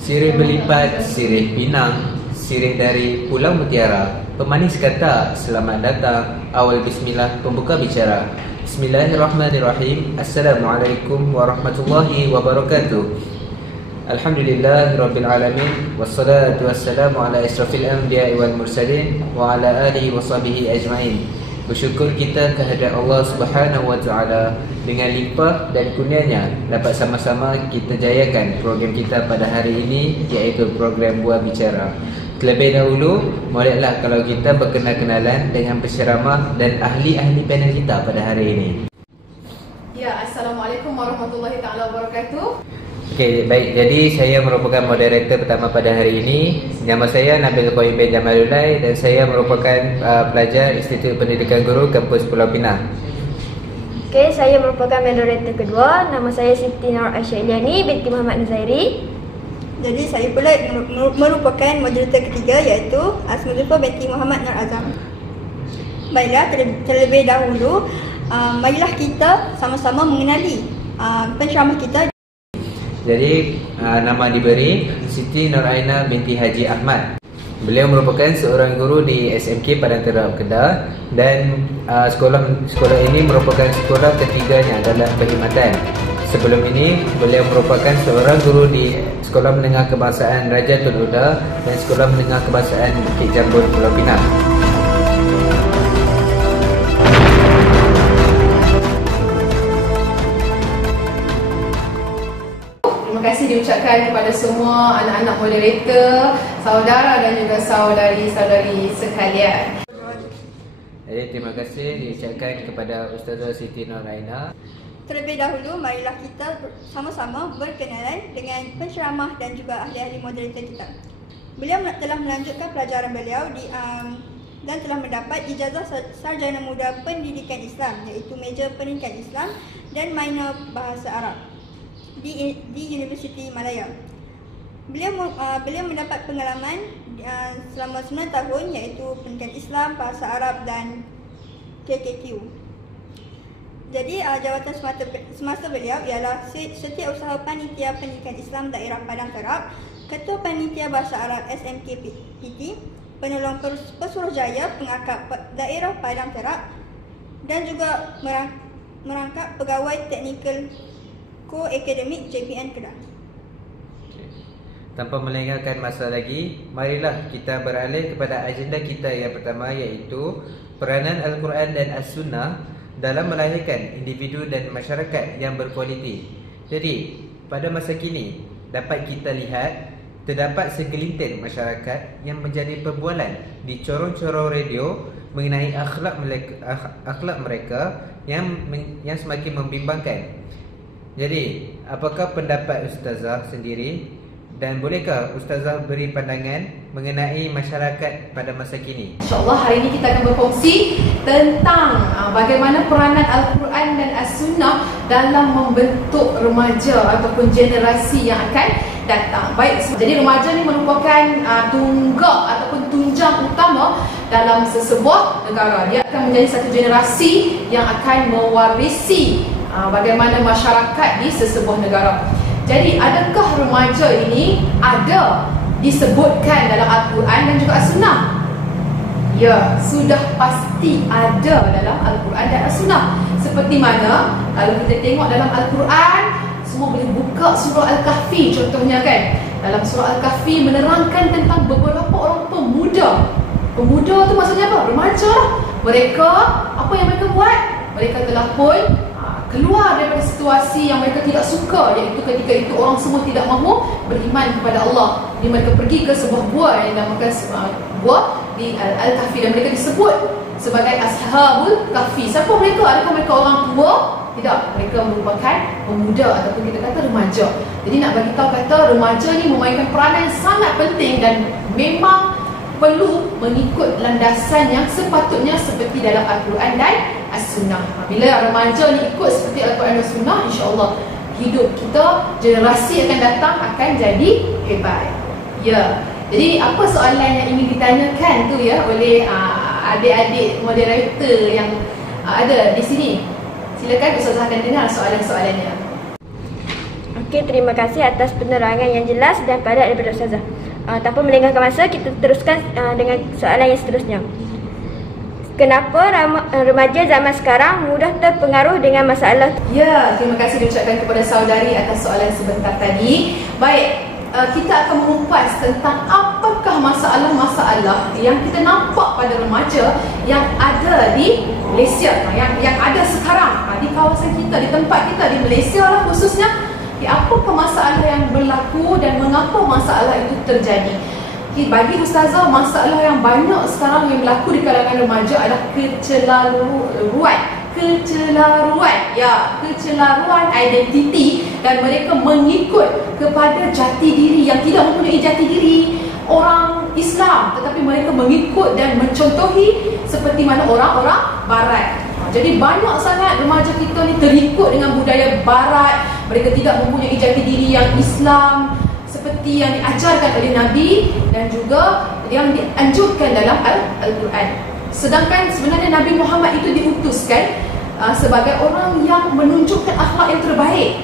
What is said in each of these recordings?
Sirih berlipat, sirih pinang, sirih dari Pulau Mutiara. Pemanis kata, selamat datang. Awal bismillah, pembuka bicara. Bismillahirrahmanirrahim. Assalamualaikum warahmatullahi wabarakatuh. Alhamdulillah Rabbil Alamin. Wassalatu wassalamu ala israfil anbiya wal mursalin wa ala alihi wa sahbihi ajma'in. Bersyukur kita kehadrat Allah Subhanahu wa Ta'ala dengan limpah dan kurnianya dapat sama-sama kita jayakan program kita pada hari ini, iaitu program Buah Bicara. Terlebih dahulu, bolehlah kalau kita berkenal-kenalan dengan penceramah dan ahli-ahli panel kita pada hari ini. Ya, Assalamualaikum warahmatullahi ta'ala wabarakatuh. Okey, baik. Jadi saya merupakan moderator pertama pada hari ini. Nama saya Nabil Qayyim bin Jamalulai dan saya merupakan pelajar Institut Pendidikan Guru Kampus Pulau Pinang. Okey, saya merupakan moderator kedua. Nama saya Siti Nur Aisyah-Iliani binti Muhammad Nazairi. Jadi saya pula merupakan moderator ketiga, iaitu Asma Zulfa binti Muhammad Nur Azam. Baiklah, terlebih dahulu marilah kita sama-sama mengenali penceramah kita. Jadi nama diberi Siti Nur Aina binti Haji Ahmad. Beliau merupakan seorang guru di SMK Padang Terap Kedah dan sekolah ini merupakan sekolah ketiganya dalam perkhidmatan. Sebelum ini beliau merupakan seorang guru di Sekolah Menengah Kebangsaan Raja Tun Uda dan Sekolah Menengah Kebangsaan Bukit Jambon Pulau Pinang. Terima kasih diucapkan kepada semua anak-anak moderator, saudara dan juga saudari-saudari sekalian. Jadi terima kasih diucapkan kepada Ustazah Siti Nur Aina. Terlebih dahulu, marilah kita sama-sama berkenalan dengan penceramah dan juga ahli-ahli moderator kita. Beliau telah melanjutkan pelajaran beliau dan telah mendapat ijazah Sarjana Muda Pendidikan Islam, iaitu Meja Pendidikan Islam dan minor Bahasa Arab di Universiti Malaya. Beliau mendapat pengalaman selama 9 tahun, iaitu Pendidikan Islam, Bahasa Arab dan KKQ. Jadi jawatan semasa beliau ialah Setiausaha Panitia Pendidikan Islam Daerah Padang Terap, Ketua Panitia Bahasa Arab SMKPT, Penolong Pesuruhjaya Pengakap Daerah Padang Terap dan juga merangkap Pegawai Teknikal Ko-Akademik JPN Kedah. Tanpa melengahkan masa lagi, marilah kita beralih kepada agenda kita yang pertama, iaitu peranan Al-Quran dan As-Sunnah dalam melahirkan individu dan masyarakat yang berkualiti. Jadi, pada masa kini dapat kita lihat terdapat segelintir masyarakat yang menjadi perbualan di corong-corong radio mengenai akhlak mereka yang semakin membimbangkan. Jadi, apakah pendapat Ustazah sendiri dan bolehkah Ustazah beri pandangan mengenai masyarakat pada masa kini? InsyaAllah hari ini kita akan berkongsi tentang bagaimana peranan Al-Quran dan As-Sunnah dalam membentuk remaja ataupun generasi yang akan datang. Baik, jadi remaja ni merupakan tunggak ataupun tunjang utama dalam sesebuah negara. Dia akan menjadi satu generasi yang akan mewarisi bagaimana masyarakat di sesebuah negara. Jadi adakah remaja ini ada disebutkan dalam Al-Quran dan juga As-Sunnah? Ya, sudah pasti ada dalam Al-Quran dan As-Sunnah. Seperti mana kalau kita tengok dalam Al-Quran, semua boleh buka surah Al-Kahfi contohnya kan. Dalam surah Al-Kahfi menerangkan tentang beberapa orang pemuda. Pemuda tu maksudnya apa? Remaja lah. Mereka, apa yang mereka buat? Mereka telah pun keluar daripada situasi yang mereka tidak suka, iaitu ketika itu orang semua tidak mahu beriman kepada Allah. Jadi mereka pergi ke sebuah gua yang dinamakan gua di Al-Kahfi dan mereka disebut sebagai Ashabul Kahfi. Siapa mereka? Adakah mereka orang tua? Tidak, mereka merupakan pemuda ataupun kita kata remaja. Jadi nak bagi tahu kata remaja ni memainkan peranan yang sangat penting dan memang perlu mengikut landasan yang sepatutnya seperti dalam Al-Quran dan As-Sunnah. Bila remaja ni ikut seperti Al-Quran dan As-Sunnah, insya-Allah hidup kita, generasi akan datang akan jadi hebat. Ya. Jadi apa soalan yang ingin ditanyakan tu ya oleh adik-adik moderator yang ada di sini? Silakan Ustazah akan dengar soalan-soalannya. Okey, terima kasih atas penerangan yang jelas dan padat daripada Ustazah. Tanpa melengahkan masa, kita teruskan dengan soalan yang seterusnya. Kenapa remaja zaman sekarang mudah terpengaruh dengan masalah? Ya, terima kasih diucapkan kepada saudari atas soalan sebentar tadi. Baik, kita akan mengupas tentang apakah masalah-masalah yang kita nampak pada remaja yang ada di Malaysia, yang ada sekarang di kawasan kita, di tempat kita, di Malaysia lah khususnya. Apakah masalah yang berlaku dan mengapa masalah itu terjadi? Bagi Ustazah, masalah yang banyak sekarang yang berlaku di kalangan remaja adalah kecelaruan identiti, dan mereka mengikut kepada jati diri yang tidak mempunyai jati diri orang Islam, tetapi mereka mengikut dan mencontohi seperti mana orang-orang Barat. Jadi banyak sangat remaja kita ni terikut dengan budaya Barat. Mereka tidak mempunyai jati diri yang Islam seperti yang diajarkan oleh Nabi dan juga yang dianjurkan dalam Al-Quran. Sedangkan sebenarnya Nabi Muhammad itu diutuskan sebagai orang yang menunjukkan akhlak yang terbaik.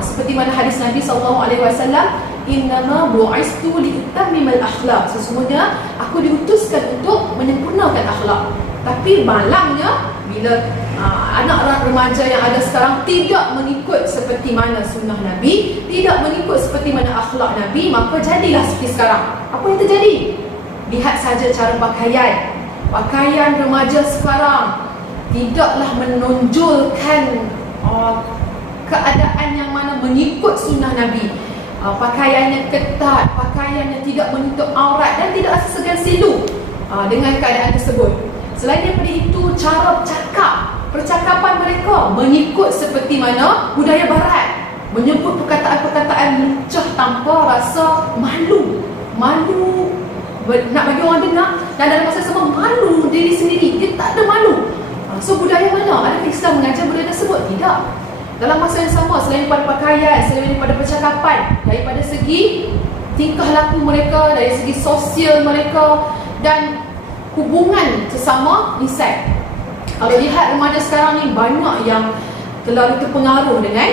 Seperti mana hadis Nabi SAW, innama bu'istu liutammimal akhlak. Sesungguhnya aku diutuskan untuk menyempurnakan akhlak. Tapi malangnya bila anak remaja yang ada sekarang tidak mengikut seperti mana sunnah Nabi, tidak mengikut seperti mana akhlak Nabi, maka jadilah seperti sekarang. Apa yang terjadi? Lihat saja cara pakaian remaja sekarang tidaklah menonjolkan keadaan yang mana mengikut sunnah Nabi. Pakaiannya ketat, pakaiannya tidak menutup aurat dan tidak segan silu dengan keadaan tersebut. Selain daripada itu, cara percakapan mereka mengikut seperti mana budaya Barat, menyebut perkataan-perkataan lucah tanpa rasa malu nak bagi orang dengar, dan dalam masa sama malu diri sendiri. Dia tak ada malu. So budaya mana? Adakah Islam mengajar budaya tersebut? Tidak. Dalam masa yang sama, selain daripada pakaian, selain daripada percakapan, daripada segi tingkah laku mereka, dari segi sosial mereka dan hubungan sesama insan. Kalau lihat remaja sekarang ni, banyak yang terlalu terpengaruh dengan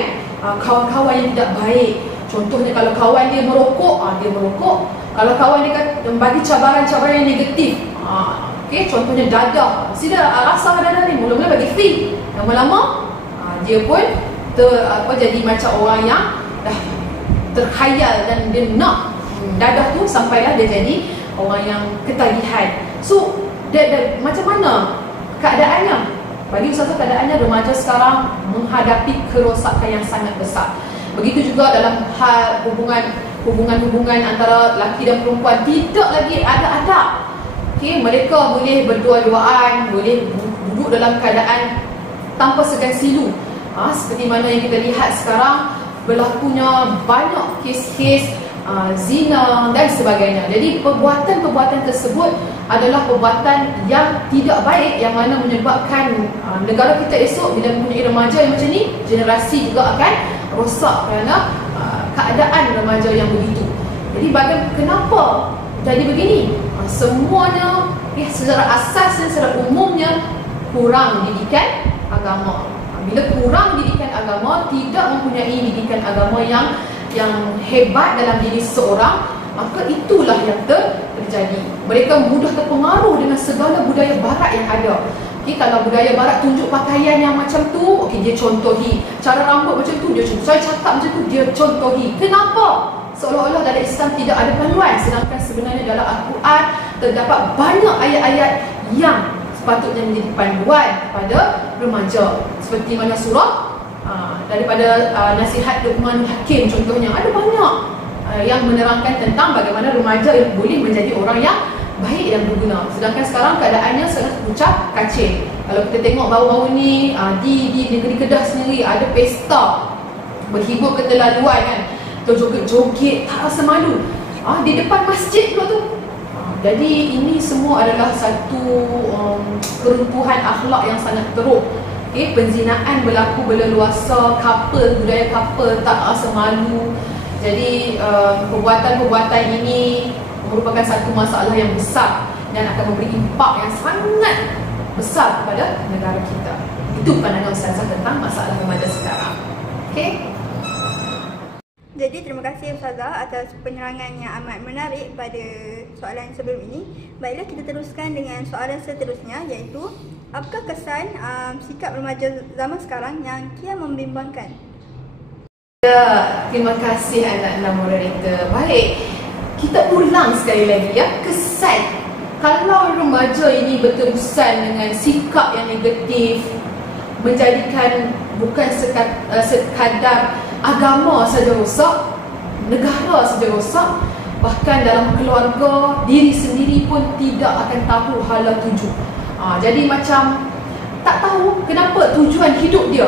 kawan-kawan yang tidak baik. Contohnya kalau kawan dia merokok, dia merokok. Kalau kawan dia bagi cabaran-cabaran yang negatif, contohnya dadah, mesti dah rasa dadah ni, mula-mula bagi free, lama-lama dia pun jadi macam orang yang dah terkhayal dan dia nak dadah tu sampailah dia jadi orang yang ketagihan. So macam mana keadaannya? Bagi Ustazah, keadaannya remaja sekarang menghadapi kerosakan yang sangat besar. Begitu juga dalam hal hubungan antara lelaki dan perempuan, tidak lagi ada adab. Mereka boleh berdua-duaan, boleh duduk dalam keadaan tanpa segan silu. Seperti mana yang kita lihat sekarang berlakunya banyak kes-kes zina dan sebagainya. Jadi perbuatan-perbuatan tersebut adalah perbuatan yang tidak baik, yang mana menyebabkan negara kita esok bila mempunyai remaja yang macam ni, generasi juga akan rosak kerana keadaan remaja yang begitu. Jadi kenapa jadi begini? Semuanya secara asas dan secara umumnya kurang didikan agama. Bila kurang didikan agama, tidak mempunyai didikan agama yang hebat dalam diri seseorang, maka itulah yang terjadi. Mereka mudah terpengaruh dengan segala budaya Barat yang ada. Kalau budaya Barat tunjuk pakaian yang macam tu, dia contohi. Cara rambut macam tu, dia contohi. Cara cakap macam tu, dia contohi. Kenapa? Seolah-olah dalam Islam tidak ada panduan, sedangkan sebenarnya dalam Al-Quran terdapat banyak ayat-ayat yang sepatutnya menjadi panduan kepada remaja. Seperti mana surah daripada nasihat Luqmanul Hakim contohnya, ada banyak yang menerangkan tentang bagaimana remaja yang boleh menjadi orang yang baik dan berguna. Sedangkan sekarang keadaannya sangat pucat kacir. Kalau kita tengok baru-baru ni di negeri Kedah sendiri ada pesta berhibur keterlaluan kan, joget-joget tak rasa malu di depan masjid pula tu. Jadi ini semua adalah satu keruntuhan akhlak yang sangat teruk. Penzinaan berlaku berleluasa, budaya couple tak rasa malu. Jadi perbuatan-perbuatan ini merupakan satu masalah yang besar dan akan memberi impak yang sangat besar kepada negara kita. Itu pandangan Ustazah tentang masalah remaja sekarang. Jadi terima kasih Ustazah atas penerangan yang amat menarik pada soalan sebelum ini. Baiklah, kita teruskan dengan soalan seterusnya, iaitu apakah kesan sikap remaja zaman sekarang yang kian membimbangkan? Ya, terima kasih anak-anak moderator. Baik, kita ulang sekali lagi ya, kesan. Kalau remaja ini berterusan dengan sikap yang negatif, menjadikan bukan sekadar agama saja rosak, negara saja rosak, bahkan dalam keluarga diri sendiri pun tidak akan tahu hala tuju. Jadi macam tak tahu kenapa tujuan hidup dia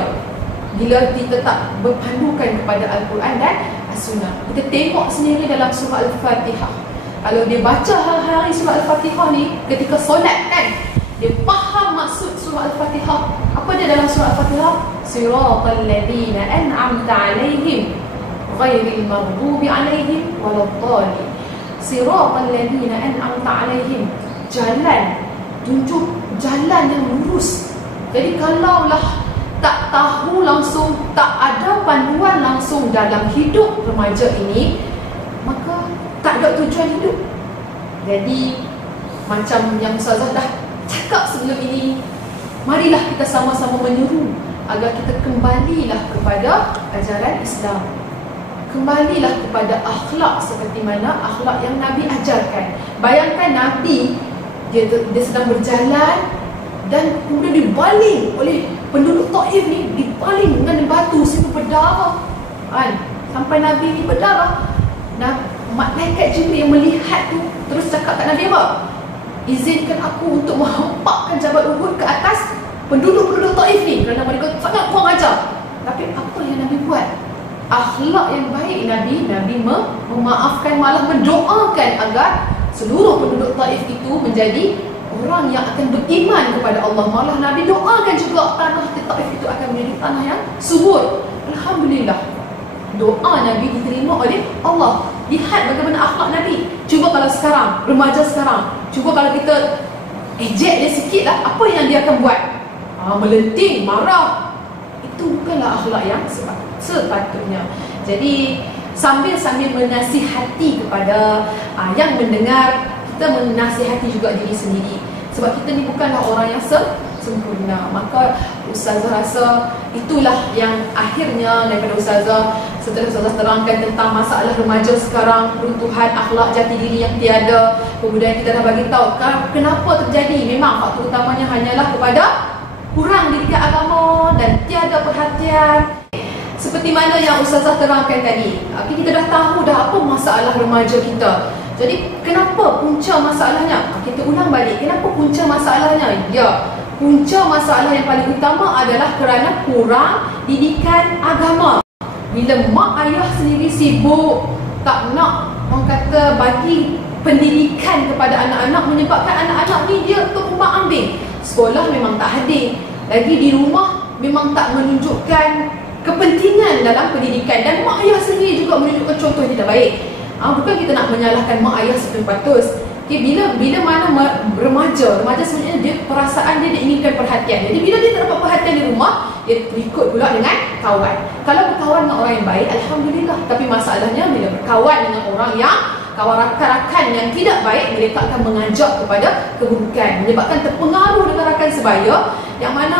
bila kita tak berpandukan kepada Al-Quran dan As-Sunnah. Kita tengok sendiri dalam surah Al-Fatihah. Kalau dia baca hari-hari surah Al-Fatihah ni ketika solat kan, dia faham maksud surah Al-Fatihah. Apa dia dalam surah Al-Fatihah? Siratal ladzina an'amta 'alaihim ghairil maghdubi 'alaihim waladdallin. Siratal ladzina an'amta 'alaihim, jalan, tunjuk jalan yang lurus. Jadi kalaulah tak tahu langsung, tak ada panduan langsung dalam hidup remaja ini, maka tak ada tujuan hidup. Jadi macam yang Ustazah dah cakap sebelum ini, marilah kita sama-sama menyeru agar kita kembalilah kepada ajaran Islam, kembalilah kepada akhlak seperti mana akhlak yang Nabi ajarkan. Bayangkan Nabi dia sedang berjalan dan kemudian dibaling oleh penduduk Taif ni, dibaling dengan batu sehingga berdarah kan? Sampai Nabi ni berdarah. Malaikat Jibril yang melihat tu terus cakap kat Nabi apa? Izinkan aku untuk menghempakkan Jabal Uhud ke atas penduduk-penduduk Taif ni kerana mereka sangat kurang ajar. Tapi apa yang Nabi buat? Akhlak yang baik Nabi memaafkan, malah mendoakan agar seluruh penduduk Taif itu menjadi orang yang akan beriman kepada Allah. Malah Nabi doakan juga tanah Taif itu akan menjadi tanah yang subur. Alhamdulillah, doa Nabi diterima oleh Allah. Lihat bagaimana akhlak Nabi. Cuba kalau sekarang, remaja sekarang, cuba kalau kita ejek dia sikit lah, apa yang dia akan buat? Melenting, marah. Itu bukanlah akhlak yang sepatutnya. Jadi sambil menasihati kepada yang mendengar, kita menasihati juga diri sendiri. Sebab kita ni bukanlah orang yang sempurna. Maka Ustazah rasa itulah yang akhirnya daripada Ustazah, setelah Ustazah terangkan tentang masalah remaja sekarang, peruntuhan akhlak jati diri yang tiada, kemudian kita dah bagi tahu kenapa terjadi. Memang faktor utamanya hanyalah kepada kurang didikan agama dan tiada perhatian. Seperti mana yang Ustazah terangkan tadi, kita dah tahu dah apa masalah remaja kita. Jadi kenapa punca masalahnya? Kita ulang balik, kenapa punca masalahnya? Ya, punca masalah yang paling utama adalah kerana kurang didikan agama. Bila mak ayah sendiri sibuk, tak nak orang kata bagi pendidikan kepada anak-anak, menyebabkan anak-anak ni dia terumbang ambing. Sekolah memang tak hadir, lagi di rumah memang tak menunjukkan kepentingan dalam pendidikan, dan mak ayah sendiri juga menunjukkan contoh yang tidak baik. Bukan kita nak menyalahkan mak ayah sepenuh patus. Bila mana remaja sebenarnya dia perasaan dia inginkan perhatian. Jadi bila dia tak dapat perhatian di rumah, dia berikut pula dengan kawan. Kalau berkawan dengan orang yang baik, alhamdulillah. Tapi masalahnya bila berkawan dengan orang yang kawan rakan-rakan yang tidak baik, mereka akan mengajak kepada keburukan, menyebabkan terpengaruh dengan rakan sebaya, yang mana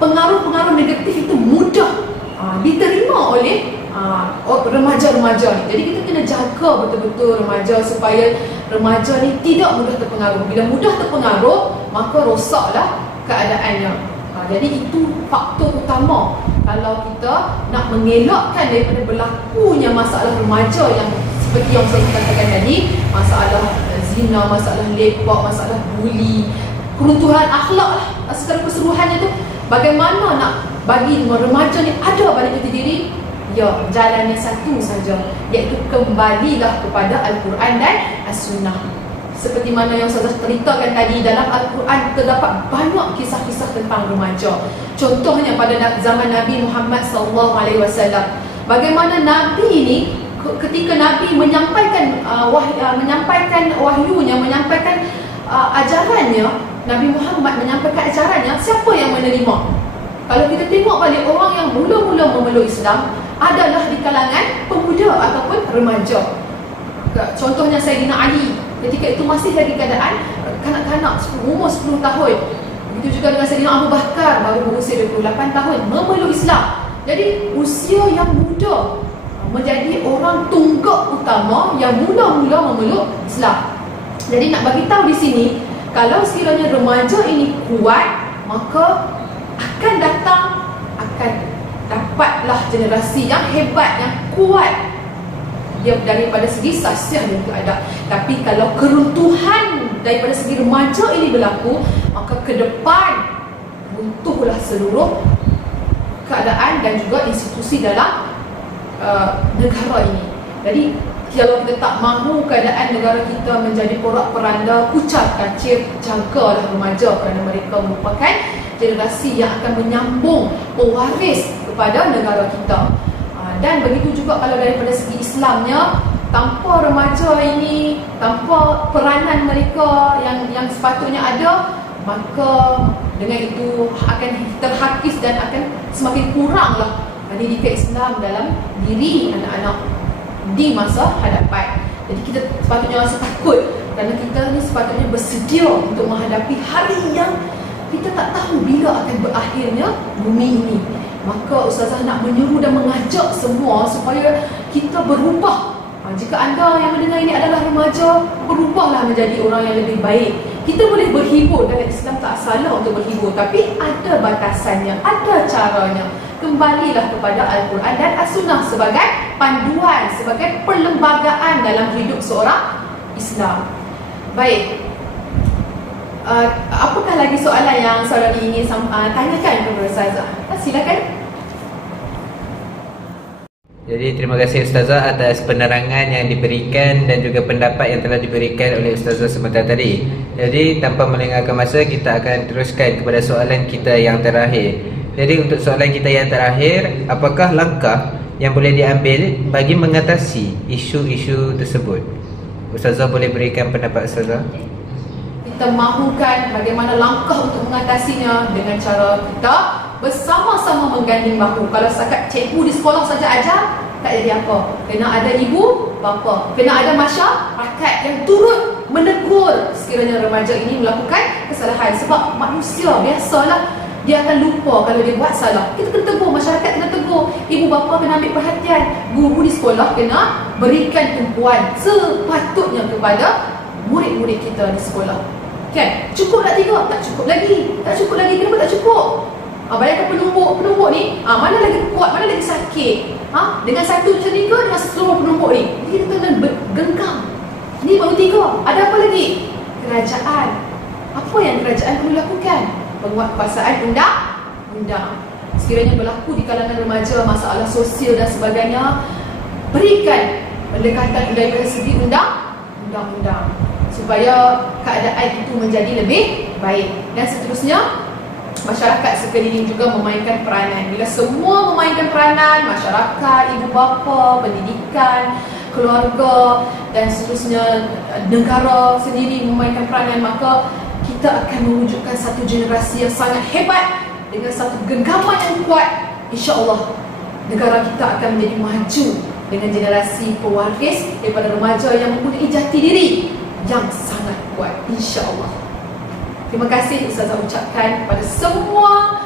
pengaruh-pengaruh negatif itu mudah diterima oleh remaja-remaja ni. Jadi kita kena jaga betul-betul remaja supaya remaja ni tidak mudah terpengaruh. Bila mudah terpengaruh, maka rosaklah keadaannya. Jadi itu faktor utama kalau kita nak mengelakkan daripada berlakunya masalah remaja yang seperti yang saya katakan tadi, masalah zina, masalah lepak, masalah buli, keruntuhan akhlak lah secara keseluruhannya tu. Bagaimana nak bagi remaja ni ada balik jati diri? Ya, jalannya satu saja, iaitu kembalilah kepada Al-Quran dan As-Sunnah. Seperti mana yang saya ceritakan tadi, dalam Al-Quran terdapat banyak kisah-kisah tentang remaja. Contohnya pada zaman Nabi Muhammad SAW, bagaimana Nabi ini ketika Nabi menyampaikan wahyunya, menyampaikan ajarannya, Nabi Muhammad menyampaikan ajarannya, siapa yang menerima? Kalau kita tengok balik orang yang mula-mula memeluk Islam, adalah di kalangan pemuda ataupun remaja. Contohnya Sayyidina Ali, ketika itu masih lagi keadaan kanak-kanak umur 10 tahun. Begitu juga dengan Sayyidina Abu Bakar, baru berusia 28 tahun memeluk Islam. Jadi usia yang muda menjadi orang tunggak utama yang mula-mula memeluk Islam. Jadi nak bagi tahu di sini, kalau sekiranya remaja ini kuat, maka akan dapatlah generasi yang hebat, yang kuat. Dia daripada segi sasiah dan keadaan. Tapi kalau keruntuhan daripada segi remaja ini berlaku, maka ke depan runtuhlah seluruh keadaan dan juga institusi dalam negara ini. Jadi kalau kita tak mahu keadaan negara kita menjadi porak-poranda, kucar kacir, jagalah remaja kerana mereka merupakan generasi yang akan menyambung pewaris kepada negara kita. Dan begitu juga kalau daripada segi Islamnya, tanpa remaja ini, tanpa peranan mereka yang sepatutnya ada, maka dengan itu akan terhakis dan akan semakin kuranglah didikan Islam dalam diri anak-anak di masa hadapan. Jadi kita sepatutnya rasa takut kerana kita ni sepatutnya bersedia untuk menghadapi hari yang kita tak tahu bila akan berakhirnya bumi ini. Maka Ustazah nak menyuruh dan mengajak semua supaya kita berubah. Jika anda yang mendengar ini adalah remaja, berubahlah menjadi orang yang lebih baik. Kita boleh berhibur, dalam Islam tak salah untuk berhibur, tapi ada batasannya, ada caranya. Kembalilah kepada Al-Quran dan As-Sunnah sebagai panduan, sebagai perlembagaan dalam hidup seorang Islam. Baik, apakah lagi soalan yang saudara ingin tanyakan kepada Ustazah? Silakan. Jadi terima kasih Ustazah atas penerangan yang diberikan dan juga pendapat yang telah diberikan oleh Ustazah sebentar tadi. Jadi tanpa melengahkan masa, kita akan teruskan kepada soalan kita yang terakhir. Jadi untuk soalan kita yang terakhir, apakah langkah yang boleh diambil bagi mengatasi isu-isu tersebut? Ustazah boleh berikan pendapat Ustazah? Kita mahukan bagaimana langkah untuk mengatasinya dengan cara kita bersama-sama mengganding bahu. Kalau setakat cikgu di sekolah saja ajar, tak jadi apa. Kena ada ibu, bapa, kena ada masyarakat yang turut menegur sekiranya remaja ini melakukan kesalahan. Sebab manusia biasalah, dia akan lupa kalau dia buat salah. Kita kena tegur, masyarakat kena tegur, ibu bapa kena ambil perhatian, guru di sekolah kena berikan tumpuan sepatutnya kepada murid-murid kita di sekolah. Kan? Cukup tak 3? Tak cukup lagi. Tak cukup lagi. Kenapa tak cukup? Bayangkan penumbuk ni, mana lagi kuat, mana lagi sakit. Dengan satu macam ni ke dengan seluruh penumbuk ni? Jadi kita kena genggam. Ni baru 3. Ada apa lagi? Kerajaan. Apa yang kerajaan perlu lakukan? Penguatkuasaan undang-undang. Sekiranya berlaku di kalangan remaja masalah sosial dan sebagainya, berikan pendekatan daripada segi undang-undang supaya keadaan itu menjadi lebih baik. Dan seterusnya, masyarakat sekeliling juga memainkan peranan. Bila semua memainkan peranan, masyarakat, ibu bapa, pendidikan, keluarga dan seterusnya negara sendiri memainkan peranan, maka kita akan mewujudkan satu generasi yang sangat hebat dengan satu genggaman yang kuat. InsyaAllah negara kita akan menjadi maju dengan generasi pewaris daripada remaja yang mempunyai jati diri yang sangat kuat, insyaAllah. Terima kasih Ustazah ucapkan kepada semua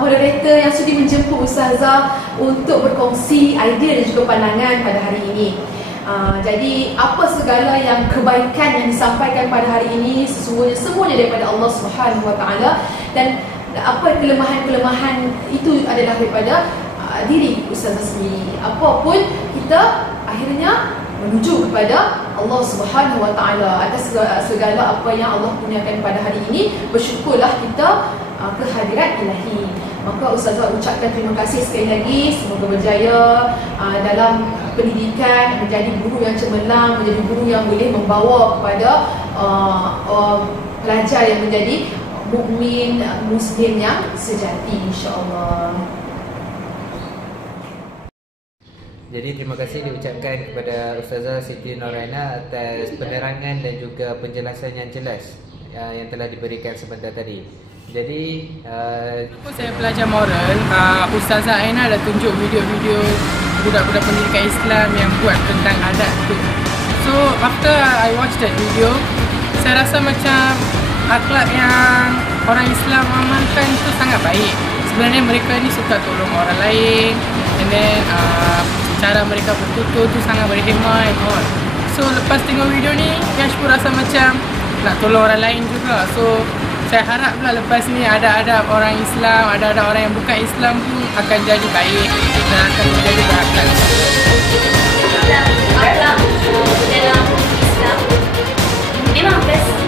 moderator yang sudi menjemput Ustazah untuk berkongsi idea dan juga pandangan pada hari ini. Jadi apa segala yang kebaikan yang disampaikan pada hari ini sesungguhnya semuanya daripada Allah Subhanahu Wa Taala, dan apa kelemahan-kelemahan itu adalah daripada diri Ustazah sendiri. Apapun kita akhirnya menuju kepada Allah Subhanahu Wa Taala atas segala apa yang Allah kurniakan pada hari ini. Bersyukurlah kita kehadirat ilahi. Maka Ustazah ucapkan terima kasih sekali lagi. Semoga berjaya dalam pendidikan, menjadi guru yang cemerlang, menjadi guru yang boleh membawa kepada pelajar yang menjadi mukmin muslim yang sejati, insya-Allah. Jadi terima kasih diucapkan kepada Ustazah Siti Nuraina atas penerangan dan juga penjelasan yang jelas yang telah diberikan sebentar tadi. Jadi Saya belajar moral, Ustazah Aina dah tunjuk video-video budak-budak pendidikan Islam yang buat tentang adat tu. So after I watch that video, saya rasa macam akhlak yang orang Islam amalkan tu sangat baik. Sebenarnya mereka ni suka tolong orang lain, and then cara mereka bertutur tu sangat berhemah and all. So lepas tengok video ni, Yash pun rasa macam nak tolong orang lain juga. So saya harap pula lepas ni ada orang Islam, ada orang yang bukan Islam pun akan jadi baik dan akan menjadi berakhlak. Akhlak dalam Islam memang best